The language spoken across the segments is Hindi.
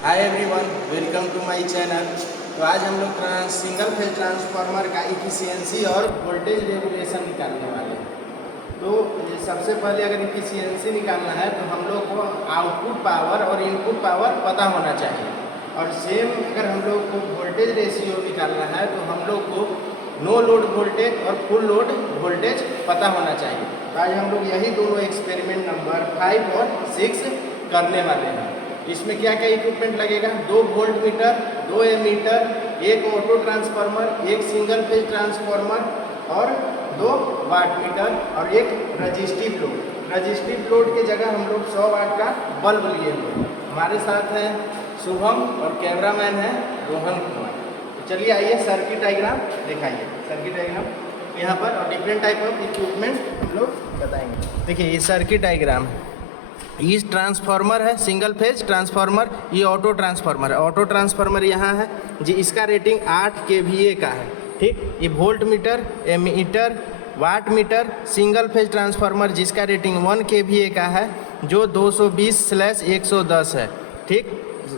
Hi everyone, welcome to my channel. तो आज हम लोग सिंगल फेज ट्रांसफार्मर का इफिशियंसी और वोल्टेज रेगुलेशन निकालने वाले हैं। तो सबसे पहले अगर इफिशियंसी निकालना है तो हम लोग को आउटपुट पावर और इनपुट पावर पता होना चाहिए, और सेम अगर हम लोग को वोल्टेज रेशियो निकालना है तो हम लोग को नो लोड वोल्टेज और फुल लोड वोल्टेज पता होना चाहिए। तो आज हम लोग यही दोनों एक्सपेरिमेंट नंबर 5 और 6 करने वाले हैं। इसमें क्या क्या इक्विपमेंट लगेगा? 2 वोल्ट मीटर, 2 एमीटर, एक ऑटो ट्रांसफार्मर, एक सिंगल फेज ट्रांसफार्मर और 2 वाट मीटर और एक रजिस्टिव लोड। रजिस्टिव लोड की जगह हम लोग 100 वाट का बल्ब लिए हुए। हमारे साथ हैं शुभम और कैमरामैन है रोहन कुमार। तो चलिए आइए सर्किट डायग्राम दिखाइए। सर्किट डायग्राम यहाँ पर और डिफरेंट टाइप ऑफ इक्विपमेंट हम लोग बताएंगे। देखिए ये सर्किट डायग्राम है। ये ट्रांसफार्मर है, सिंगल फेज ट्रांसफार्मर। ये ऑटो ट्रांसफार्मर है। ऑटो ट्रांसफार्मर यहाँ है जी, इसका रेटिंग 8 kVA का है। ठीक, ये volt meter, ammeter, watt meter, single phase transformer जिसका रेटिंग 1 kVA का है, जो 220/110 है। ठीक,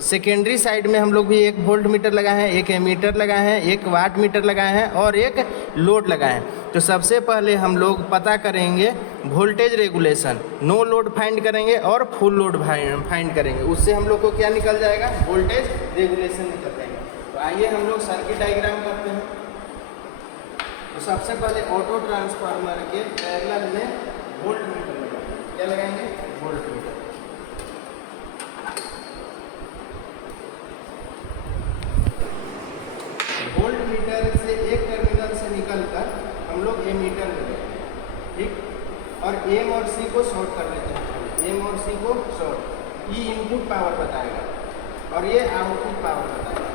सेकेंडरी साइड में हम लोग भी एक वोल्ट मीटर लगाए हैं, एक एमीटर लगाए हैं, एक वाट मीटर लगाए हैं और एक लोड लगाए हैं। तो सबसे पहले हम लोग पता करेंगे voltage regulation. No load find करेंगे और फुल लोड फाइंड करेंगे। उससे हम लोग को क्या निकल जाएगा? वोल्टेज रेगुलेशन निकल जाएगा। तो आइए हम लोग सर्किट डायग्राम करते हैं। तो सबसे पहले ऑटो ट्रांसफार्मर के पैरेलल में वोल्ट मीटर लगाएंगे। क्या लगाएंगे? Volt meter. वोल्ट मीटर से एक टर्मिनल से निकलकर हम लोग एमीटर में लगाएंगे। ठीक, और एम और सी को शॉर्ट कर लेते हैं। एम और सी को शॉर्ट। ये इनपुट पावर बताएगा और ये आउटपुट पावर बताएगा।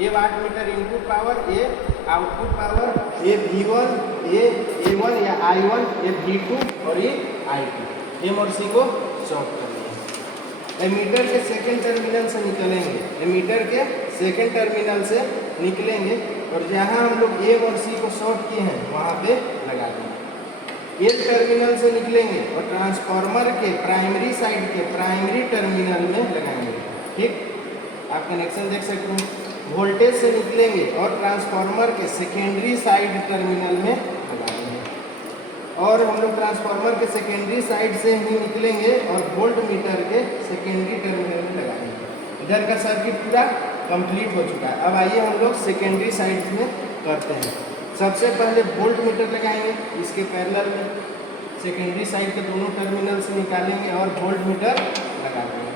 ये वाट मीटर इनपुट पावर, ये आउटपुट पावर, ये V1, ये A1 या I1, ये V2 और ये I2। एम और सी को शॉर्ट कर लिया। एमीटर के सेकेंड टर्मिनल से निकलेंगे। एमीटर के सेकेंड टर्मिनल से निकलेंगे और जहाँ हम लोग ए और सी को शॉर्ट किए हैं वहाँ पे लगा देंगे। एल टर्मिनल से निकलेंगे और ट्रांसफार्मर के प्राइमरी साइड के प्राइमरी टर्मिनल में लगाएंगे। ठीक, आप कनेक्शन देख सकते हैं। वोल्टेज से निकलेंगे और ट्रांसफार्मर के सेकेंडरी साइड टर्मिनल में लगाएंगे। और हम लोग ट्रांसफार्मर के सेकेंडरी साइड से ही निकलेंगे और वोल्ट मीटर के सेकेंडरी टर्मिनल में लगाएंगे। इधर का सर्किट पूरा कंप्लीट हो चुका है। अब आइए हम लोग सेकेंडरी साइड में करते हैं। सबसे पहले वोल्ट मीटर लगाएंगे इसके पैरेलल में। सेकेंडरी साइड के दोनों टर्मिनल से निकालेंगे और वोल्ट मीटर लगा देंगे।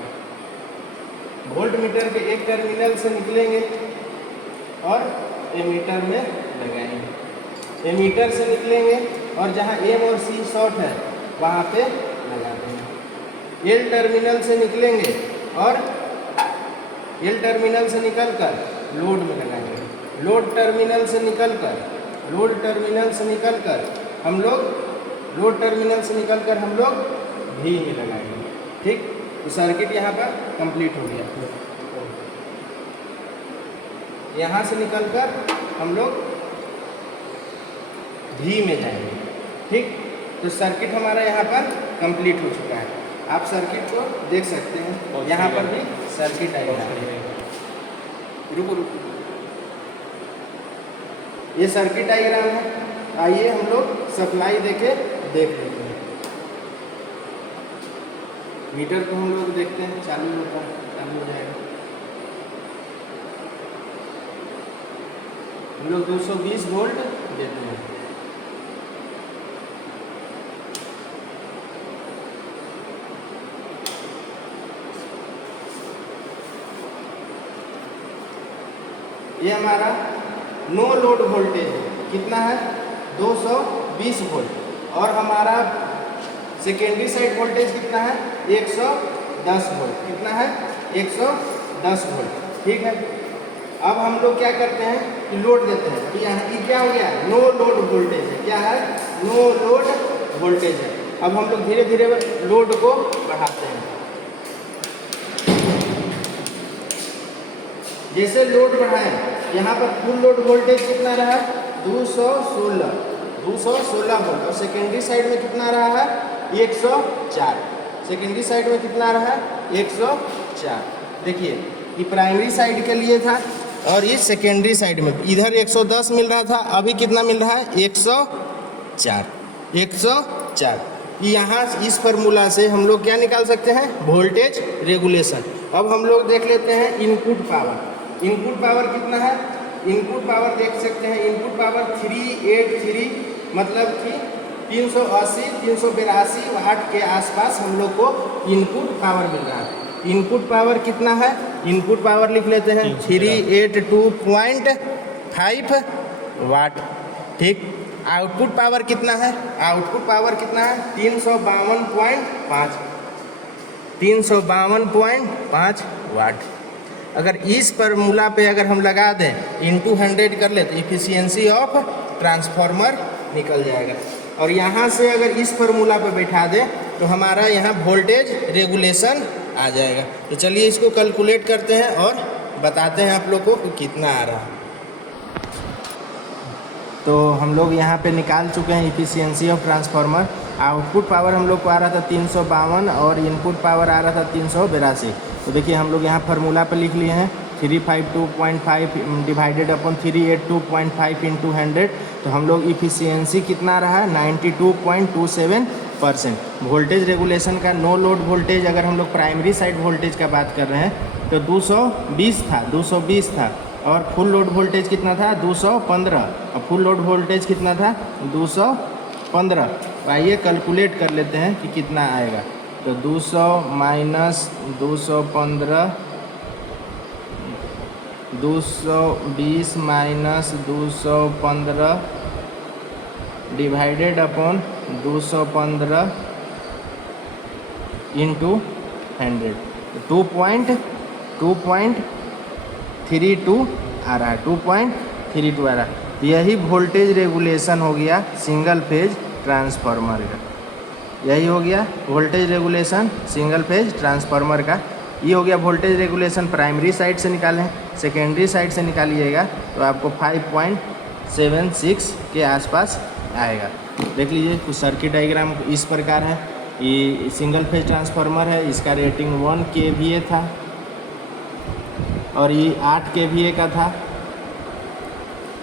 वोल्ट मीटर के एक टर्मिनल से निकलेंगे और एमीटर में लगाएंगे। एमीटर से निकलेंगे और जहाँ एम और सी शॉर्ट है वहाँ पे लगा देंगे। एल टर्मिनल से निकलेंगे और एल टर्मिनल से निकलकर लोड में लगाएंगे। लोड टर्मिनल से निकलकर हम लोग लोड टर्मिनल से निकलकर हम लोग भी में लगाएंगे। ठीक, तो सर्किट यहाँ पर कंप्लीट हो गया। यहाँ से निकलकर हम लोग भी में जाएंगे। ठीक, तो सर्किट हमारा यहाँ पर कंप्लीट हो चुका है। आप सर्किट को देख सकते हैं। यहाँ पर भी सर्किट डायग्राम है। रुको, ये सर्किट डायग्राम है। आइए हम लोग सप्लाई देके देख लेते हैं। मीटर को हम लोग देखते हैं, चालू होता है, चालू हो जाएगा। हम लोग 220 वोल्ट देते हैं। ये हमारा नो लोड वोल्टेज है। कितना है? 220 वोल्ट। और हमारा सेकेंडरी साइड वोल्टेज कितना है? 110 वोल्ट। कितना है? 110 वोल्ट। ठीक है, अब हम लोग क्या करते हैं कि लोड देते हैं। अभी यहाँ ये क्या हो गया? नो लोड वोल्टेज है। क्या है? नो लोड वोल्टेज है। अब हम लोग धीरे धीरे लोड को बढ़ाते हैं। जैसे लोड बढ़ाएं, यहाँ पर फुल लोड वोल्टेज कितना रहा? 216 वोल्ट। और सेकेंडरी साइड में कितना रहा है? 104। सेकेंडरी साइड में कितना रहा है? 104। देखिए ये प्राइमरी साइड के लिए था और ये सेकेंडरी साइड में इधर 110 मिल रहा था, अभी कितना मिल रहा है 104। यहाँ इस फार्मूला से हम लोग क्या निकाल सकते हैं, वोल्टेज रेगुलेशन। अब हम लोग देख लेते हैं इनपुट पावर। इनपुट पावर कितना है, इनपुट पावर देख सकते हैं, इनपुट पावर 383 मतलब कि 382 वाट के आसपास हम लोग को इनपुट पावर मिल रहा है। इनपुट पावर कितना है, इनपुट पावर लिख लेते हैं 382.5 वाट। ठीक, आउटपुट पावर कितना है, आउटपुट पावर कितना है 352.5 वाट। अगर इस फार्मूला पे अगर हम लगा दें इंटू 100 कर ले तो इफिशियंसी ऑफ ट्रांसफार्मर निकल जाएगा। और यहाँ से अगर इस फार्मूला पे बैठा दें तो हमारा यहाँ वोल्टेज रेगुलेशन आ जाएगा। तो चलिए इसको कैलकुलेट करते हैं और बताते हैं आप लोग को कि कितना आ रहा है। तो हम लोग यहाँ पे निकाल चुके हैं efficiency of transformer. Output power हम लोग को आ रहा था 352 और इनपुट पावर आ रहा था 382। तो देखिए हम लोग यहाँ फार्मूला पे लिख लिए हैं 352.5 डिवाइडेड अपॉन 382.5 इंटू 100। तो हम लोग इफिशियंसी कितना रहा है 92.27%। वोल्टेज रेगुलेशन का नो लोड वोल्टेज अगर हम लोग प्राइमरी साइड वोल्टेज का बात कर रहे हैं तो 220 था और फुल लोड वोल्टेज कितना था 215 और फुल लोड वोल्टेज कितना था 215। आइए कैलकुलेट कर लेते हैं कि कितना आएगा। तो 200 minus 215, 220 minus 215 divided upon 215 into 100 2.32 आ रहा है, 2.32 आ रहा है। यही वोल्टेज रेगुलेशन हो गया सिंगल फेज ट्रांसफार्मर का। यही हो गया voltage regulation single phase transformer का। ये हो गया वोल्टेज रेगुलेशन प्राइमरी साइड से निकालें, सेकेंडरी साइड से निकालिएगा तो आपको 5.76 के आसपास आएगा। देख लीजिए कुछ सर्किट डायग्राम इस प्रकार है। ये सिंगल फेज ट्रांसफार्मर है, इसका रेटिंग 1 kVA था और ये 8 kVA का था।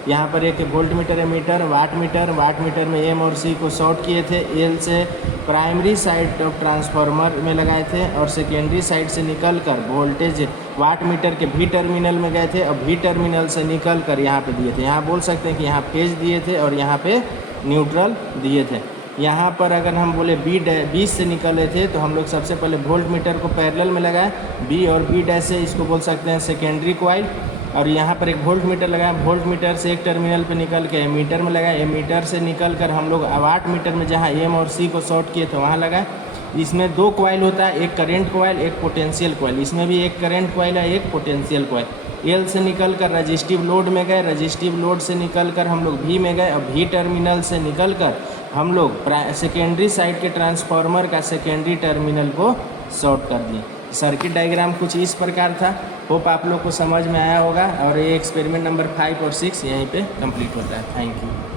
यहाँ पर एक volt meter ammeter watt meter में एम और सी को शॉर्ट किए थे, एल से प्राइमरी साइड ऑफ ट्रांसफार्मर में लगाए थे और सेकेंडरी साइड से निकलकर वोल्टेज वाट मीटर के भी टर्मिनल में गए थे और भी टर्मिनल से निकलकर यहाँ पे दिए थे। यहाँ बोल सकते हैं कि यहाँ फेज दिए थे और यहाँ पे न्यूट्रल दिए थे। यहाँ पर अगर हम बोले बी से निकले थे तो हम लोग सबसे पहले वोल्ट मीटर को पैरेलल में लगाए बी और बी डैश से, इसको बोल सकते हैं सेकेंडरी कॉइल। और यहाँ पर एक वोल्ट मीटर लगाया, वोल्ट मीटर से एक टर्मिनल पे निकल के एमीटर में लगाए, एमीटर से निकल कर हम लोग वाट मीटर में जहाँ एम और सी को शॉर्ट किए तो वहाँ लगाए। इसमें 2 कॉइल होता है, एक करंट कॉइल एक पोटेंशियल कॉइल। इसमें भी एक करंट कॉइल है एक पोटेंशियल कॉइल। एल से निकल कर रजिस्टिव लोड में गए, रजिस्टिव लोड से निकल कर हम लोग भी में गए और भी टर्मिनल से निकल कर हम लोग सेकेंडरी साइड के ट्रांसफार्मर का सेकेंडरी टर्मिनल को शॉर्ट कर दिए। सर्किट डायग्राम कुछ इस प्रकार था। होप आप लोग को समझ में आया होगा और ये एक्सपेरिमेंट नंबर 5 और 6 यहीं पे कंप्लीट होता है। Thank you.